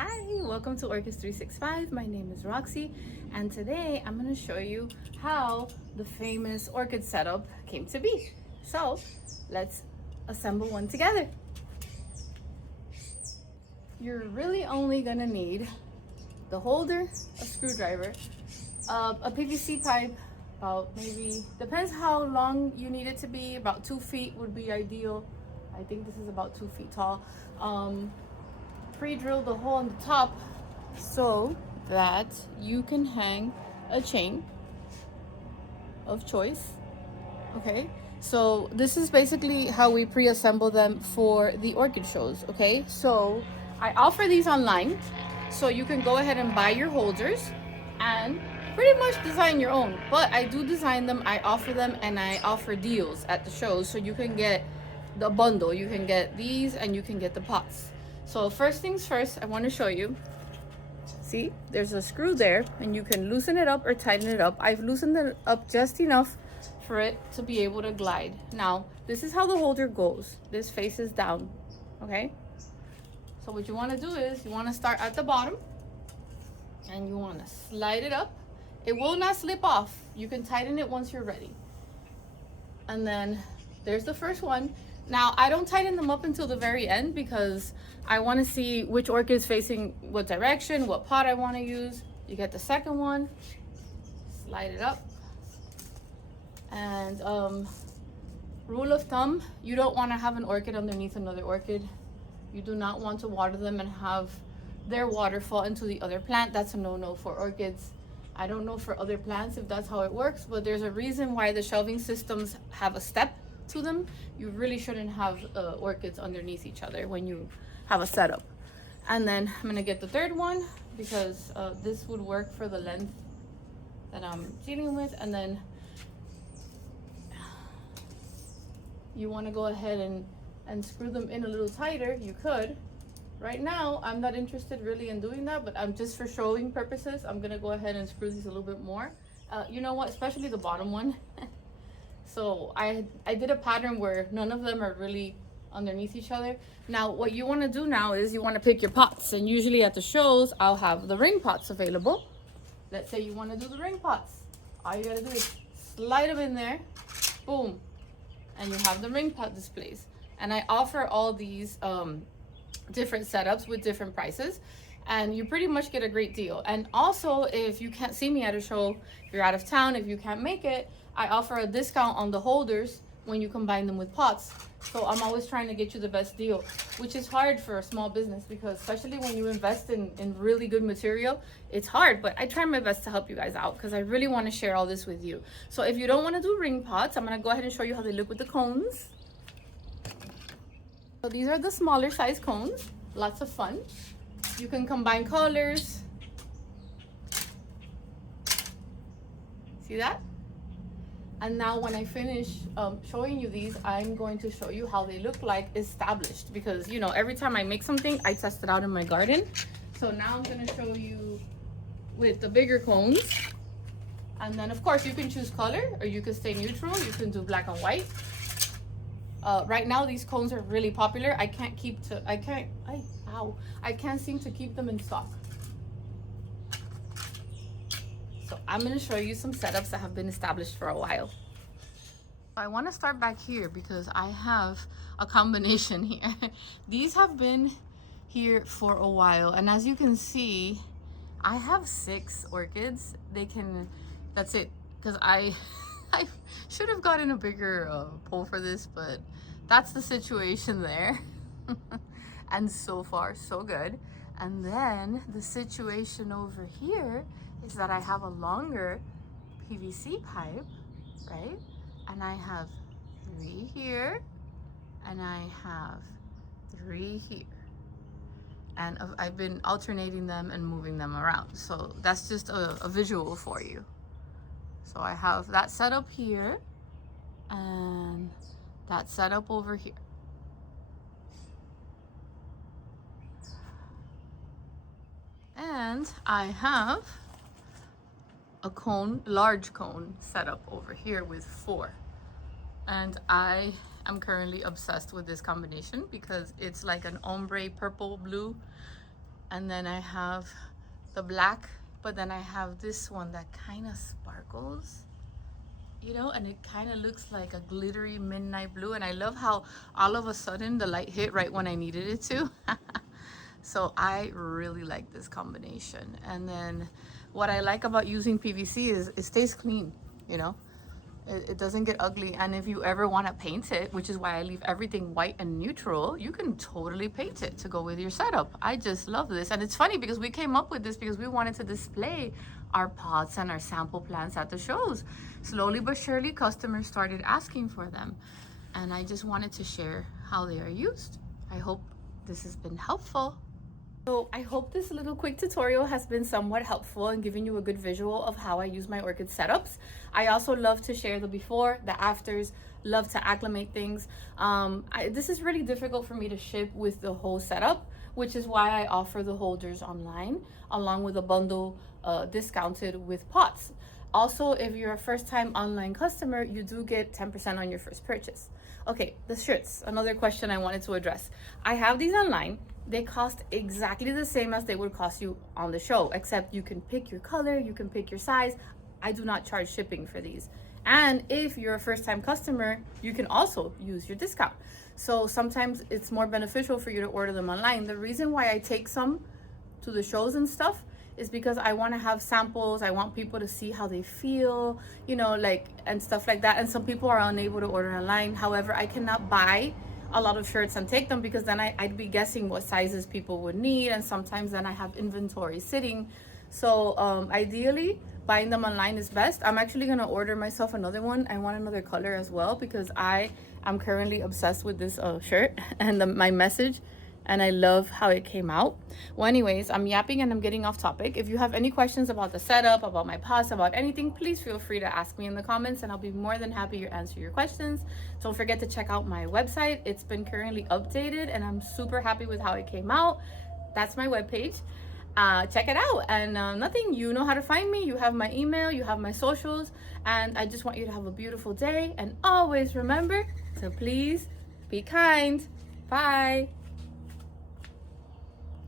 Hi, welcome to Orchids 365. My name is Roxy, and today I'm going to show you how the famous orchid setup came to be. So let's assemble one together. You're really only going to need the holder, a screwdriver, a PVC pipe, about maybe, depends how long you need it to be, about 2 feet would be ideal. I think this is about 2 feet tall. Pre-drill the hole on the top so that you can hang a chain of choice. Okay, so this is basically how we pre-assemble them for the orchid shows. Okay, so I offer these online, so you can go ahead and buy your holders and pretty much design your own, but I do design them, I offer them, and I offer deals at the shows, so you can get the bundle. You can get these and you can get the pots. So first things first, I want to show you. See, there's a screw there and you can loosen it up or tighten it up. I've loosened it up just enough for it to be able to glide. Now, this is how the holder goes. This faces down, okay? So what you want to do is you want to start at the bottom and you want to slide it up. It will not slip off. You can tighten it once you're ready. And then there's the first one. Now, I don't tighten them up until the very end because I want to see which orchid is facing what direction, what pot I want to use. You get the second one, slide it up. And rule of thumb, you don't want to have an orchid underneath another orchid. You do not want to water them and have their water fall into the other plant. That's a no-no for orchids. I don't know for other plants if that's how it works, but there's a reason why the shelving systems have a step to them. You really shouldn't have orchids underneath each other when you have a setup. And then I'm gonna get the third one because this would work for the length that I'm dealing with. And then you want to go ahead and screw them in a little tighter. You could. Right now, I'm not interested really in doing that, but I'm just for showing purposes, I'm gonna go ahead and screw these a little bit more. You know what, especially the bottom one. So I did a pattern where none of them are really underneath each other. Now, what you want to do now is you want to pick your pots. And usually at the shows, I'll have the ring pots available. Let's say you want to do the ring pots. All you got to do is slide them in there. Boom. And you have the ring pot displays. And I offer all these different setups with different prices. And you pretty much get a great deal. And also, if you can't see me at a show, if you're out of town, if you can't make it, I offer a discount on the holders when you combine them with pots. So I'm always trying to get you the best deal, which is hard for a small business because especially when you invest in really good material, it's hard, but I try my best to help you guys out because I really want to share all this with you. So if you don't want to do ring pots, I'm going to go ahead and show you how they look with the cones. So these are the smaller size cones, lots of fun. You can combine colors. See that? And now when I finish showing you these, I'm going to show you how they look like established because, you know, every time I make something, I test it out in my garden. So now I'm going to show you with the bigger cones. And then, of course, you can choose color or you can stay neutral. You can do black and white. Right now, these cones are really popular. I can't seem to keep them in stock. So I'm going to show you some setups that have been established for a while. I want to start back here because I have a combination here. These have been here for a while. And as you can see, I have 6 orchids. That's it. Because I should have gotten a bigger pole for this, but that's the situation there. And so far, so good. And then the situation over here is that I have a longer PVC pipe, right? And I have 3 here, and I have 3 here. And I've been alternating them and moving them around. So that's just a visual for you. So I have that set up here, and that set up over here. And I have a cone, large cone set up over here with 4. And I am currently obsessed with this combination because it's like an ombre purple blue And then I have the black, but then I have this one that kind of sparkles, you know, and it kind of looks like a glittery midnight blue. And I love how all of a sudden the light hit right when I needed it to. So I really like this combination. And then what I like about using PVC is it stays clean, you know. It doesn't get ugly. And if you ever want to paint it, which is why I leave everything white and neutral, you can totally paint it to go with your setup. I just love this. And it's funny because we came up with this because we wanted to display our pots and our sample plants at the shows. Slowly but surely, customers started asking for them. And I just wanted to share how they are used. I hope this has been helpful. So I hope this little quick tutorial has been somewhat helpful in giving you a good visual of how I use my orchid setups. I also love to share the before, the afters, love to acclimate things. This is really difficult for me to ship with the whole setup, which is why I offer the holders online along with a bundle discounted with pots. Also, if you're a first-time online customer, you do get 10% on your first purchase. Okay, the shirts, another question I wanted to address. I have these online. They cost exactly the same as they would cost you on the show, except you can pick your color, you can pick your size. I do not charge shipping for these. And if you're a first-time customer, you can also use your discount. So sometimes it's more beneficial for you to order them online. The reason why I take some to the shows and stuff is because I want to have samples. I want people to see how they feel, you know, like, and stuff like that. And some people are unable to order online. However, I cannot buy a lot of shirts and take them because then I'd be guessing what sizes people would need, and sometimes then I have inventory sitting. So ideally buying them online is best. I'm actually going to order myself another one. I want another color as well because I am currently obsessed with this shirt and my message, and I love how it came out. Well, anyways, I'm yapping and I'm getting off topic. If you have any questions about the setup, about my pots, about anything, please feel free to ask me in the comments and I'll be more than happy to answer your questions. Don't forget to check out my website. It's been currently updated and I'm super happy with how it came out. That's my webpage. Check it out. And nothing, you know how to find me. You have my email, you have my socials, and I just want you to have a beautiful day. And always remember to please be kind. Bye.